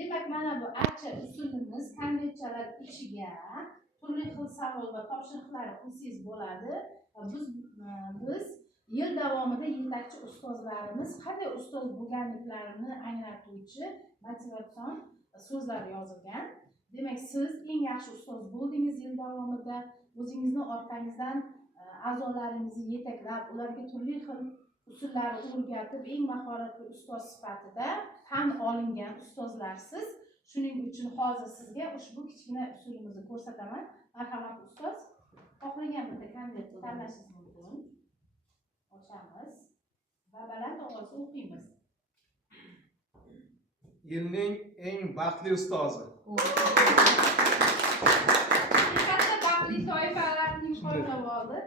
Demak, mana bu archa usulimiz kandidatchalar ichiga turli xil savol va topshiriqlar qilsangiz bo'ladi. Biz yil davomida yetakchi ustozlarimiz qanday ustoz bo'lganliklarini anglatuvchi motivatsion so'zlar yozilgan. Demak, siz eng yaxshi ustoz bo'ldingiz yil davomida. O'zingizni orqangizdan a'zolaringizni yetaklab, ularga turli xil usullarni o'rgatib, eng mahoratli ustoz sifatida tan olingan ustozlarsiz. Shuning uchun hozir sizga ushbu kichkina usulimizni ko'rsataman. Marhamat ustoz, xohlagan bitta kandidatni tanlashingiz mumkin. Ochamiz va baland ovozda o'qiymiz. Yilning eng baxtli ustozi. Katta baxtli toifalarning qo'llavoli.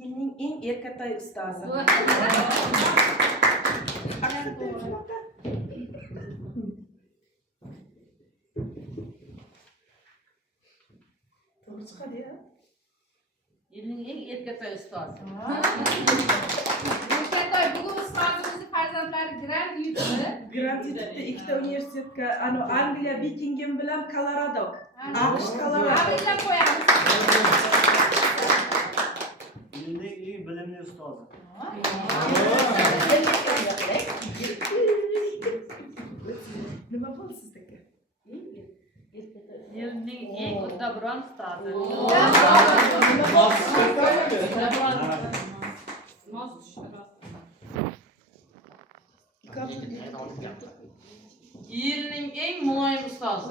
Yilning eng erkatoy ustozi. To'g'ri chiqadi-ya. Yilning eng erkatoy ustozi. Erkatoy bugun ustozimizni farzandlari grant yutdi. Grant yutdi, ikkita universitetga, Angliya Bikingem bilan Kolorado. AQSh Kolorado. Tabriklab qo'yamiz. Yilning eng bilimli ustozi. Nima bo'ldi sizdagi? Yilning eng uddaburon ustozi. Mos tushdi. Yilning eng muloyim ustozi.